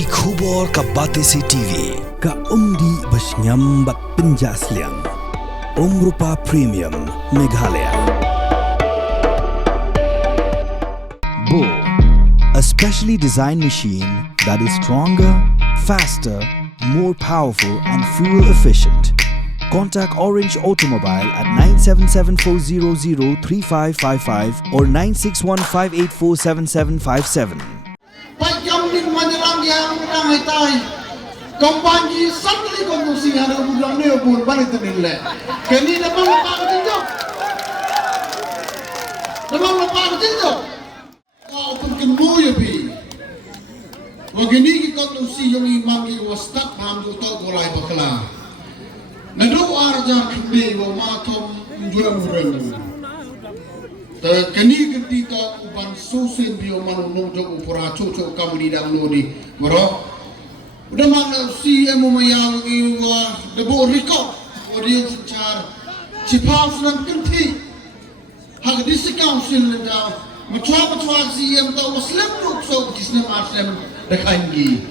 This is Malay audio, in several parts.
Ki khubor ka Batesi TV. Ka umdi basnyambak penjaslian. Rupa Premium Meghalaya. Bo, a specially designed machine that is stronger, faster, more powerful and fuel efficient. Contact Orange Automobile at 977-400-3555 or 961-584-7757. Pagkaming Manirang yang nangitai, kompanyi sandali kondusi hari bulan ni pun balik terdile. Kini nampak lepas itu, nampak lepas itu. Kau pun kemuya bi. Wagini kita kondusi yang imangi wastak hamdu tau golai bakla. Nado arja kini wamatom jurang-jurang. Kini kita uban susun bio manunung jok upura cucuk kamu di dalam lodi. Bro, udah mana si emu mayang iwa debo riko, wadian secar cipau senang kenti. Hak disekau silinda, macam si em tahu muslim ruk so kisnem asem dekangi.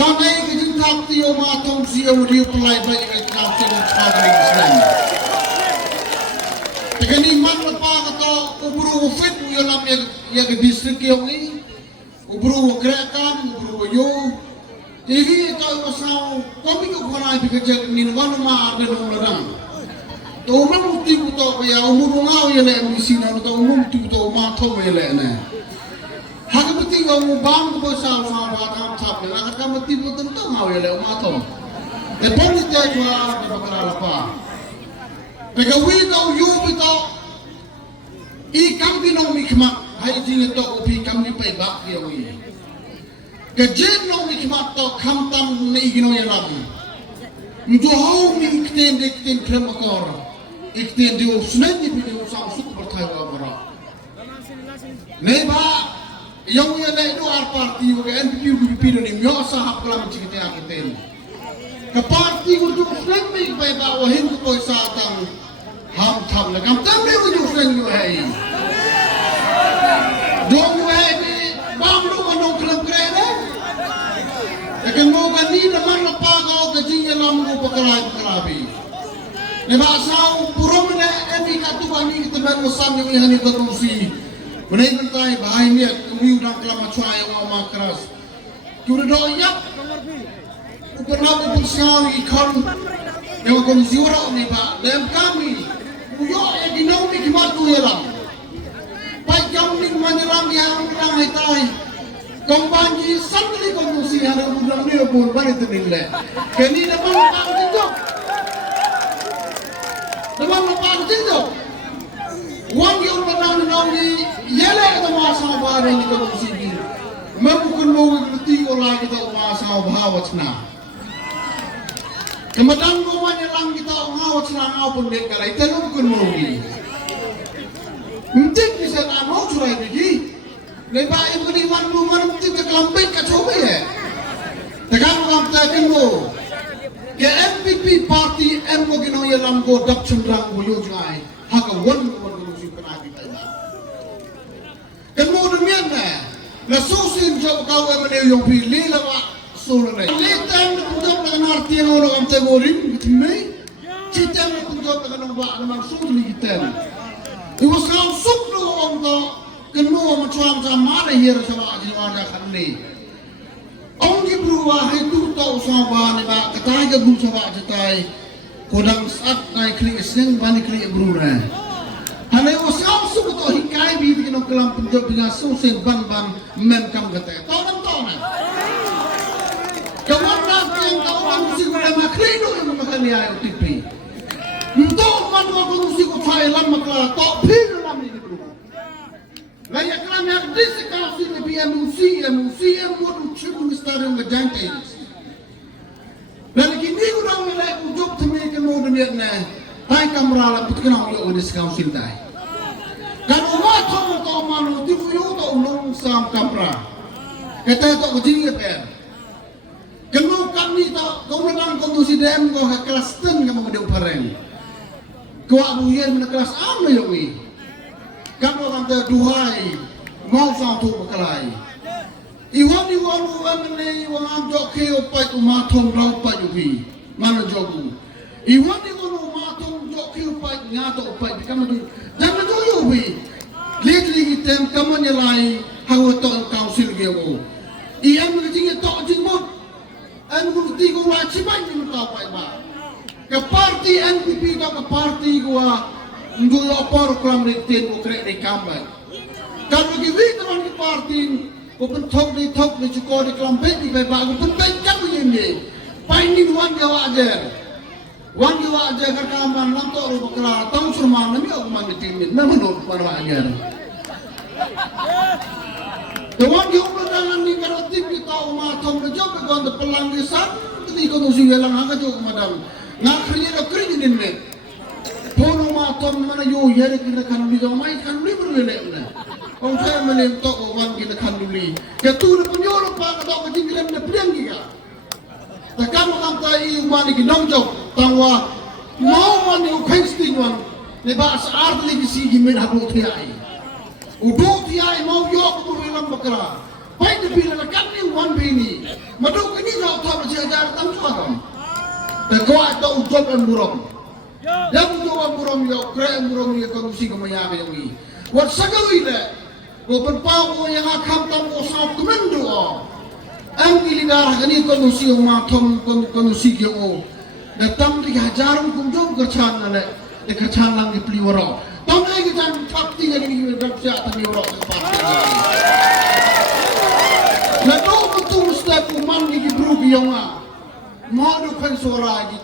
Tanai kejintak tio matong si emu dia pelai baik kau siling cagring Islam. Kini mana pak atau uburu fit yang namanya yang distrik yang ini, uburu gerakan, uburu yo, ini kalau masau kami kekorai bekerja ni mana mah ada orang. Tu umum tu betul ya umur ngau yang le misi nak tu umum tu betul mah tahu yang le na. Hak betul kamu bang bersama sama batang cap, nak kamu tipu tentu ngau yang le mah tahu. Lepas itu juga berapa lapa. Pegawai tau yubi tau ikan binong mikmat hai jinge tau upi kam ni pai bak dia wi kejen nong mikmat tau kam tam nei gino ya lam njo hau ni ikten krem akor ikten dio sunan ni video sang suk berthai wa bara nei ba yang ya nei do ar parti wa NPP UPP ni myo sa hap klam chikte akiten ke parti urdu sunan mi pai ba wa hin ko sa tang ham tham la kam tam ni urdu sunan yo hai dong ni bang lu manong kelam kerana, akan mau gani nama lepas kau kejinya lam lu pekalai. Ni bahasa purum ni ini katu bani kita bermusam yang ini ketusi. Menai mentai bahaya ni kami udah kelam cuai yang amat keras. Kita doyak, pernah berpulang ikan yang akan ziarah ni pak. Dalam kami, uyo yang dinaumi kimatu yalam. Pagkaming Manirang yang nangitai, kompanyi sandali kondusi hari bulan ni pun balik terdile. Kini nampak lepas itu, nampak lepas itu. Wang yang menang nangi, ialah kita masa baru ni kondusi ni. Mungkin mau berarti orang kita masa bahawa cina. Kemudian Manirang kita bahawa cina apa pun dekala itu mungkin mau ni. Mungkin bisa tak mau curai lagi. Lepas itu di mana mungkin terkelampai kacoba ya. Tekan orang tadi mo. Ke NPP parti mo gino ya lamgo dap cenderang boyo jai. Haka wan si pernah kita ini. Kemudian demikian na sosin job kau yang pilih lawak solo ni. Letan untuk dengan arti yang orang tegorim gitu. Cita untuk dengan orang dengan solo kita. Ibu sekarang sukru untuk kenal macam mana hier sama jiwa kan ni. Orang di berubah itu tahu sama ni bak ketai ke bulu sama jetai. Kodang saat naik klik seng bani klik berubah. Hanya ibu sekarang sukru tu hikai bi dengan kelam penjat dengan susen ban mem kam ketai. Tahu ni. Kemudian yang tahu orang mesti guna makhluk itu yang makan dia UTP. Untuk manusia kondusi ko Thailand makla top pin lam ni bro. Layak kelam yang disekasi ni PMUC modu chibu stadium ke Giants. Dan kini kurang nilai untuk temekan modu Vietnam. Hai kamera la putkena yo disekasi dai. Kan umat thong to manu ti yo to ulung sam kamera. Kata to kujing per. Kenu kami to komandan kondusi dem ko kelas 10 kamu de upareng. Kau bukan mana kelas am le yogi. Kamu orang terduhai mau sang tu berkelai. Iwan amene iwan amjok ke opai tu matong rau pai ubi mana jogu. Iwan matong jok ke opai ngato opai di kamar tu jangan joyo ubi. Lihat lagi tem kamarnya lai hawa tok council gego. Iyan mengingat tok jimut. An bukti ko wa cibai ni mata pai ba. Ke parti NPP to ke parti gua ngoyo opor kram reten ko krek de kambai. Kalau givi teman ke parti ko pentok di cuko di klam bet di ba ko pentok jam ni. Pai ni wan gawa ajar. Wan gawa ajar ka kaman lam to ro bakra tang surman ni aku man timin. Memang para ajar. Tuan yang berdangan ni kalau tinggi tahu matang berjumpa dengan pelanggisan, ketika tu sih yang angkat jauh madam. Nak kerja kering ni. Pono matang mana yo ya kita kan di dalam mai kan ni berbeza na. Orang saya melentok orang kita kan dulu. Ketua penjual pak atau kejingkiran na pelanggi ka. Takkan makam tai umat ni nong jauh tangwa mau mani ukensting wan. Ne bahasa art lagi si gimen habu tiai. Uduk tiai mau yok tu dalam bakra. Baik di bila kan ni wan bini. Maduk ini jauh tak berjajar tam suakan. Tekau atau uduk dan burung. Yang uduk dan burung yok keren burung yang kongsi kemaya kami. Wat sagawi le. Bukan pau yang akam tam osam kemendu. Ang iligar kani kongsi umatom kongsi kyo. Datang 3,000 kumjom kerchan le. Kerchan lang di peliwara. Tahu lagi jangan takti yang ini berapa tadi orang tempat. Lalu betul mesti kuman di berubi yang mau dukan suara lagi.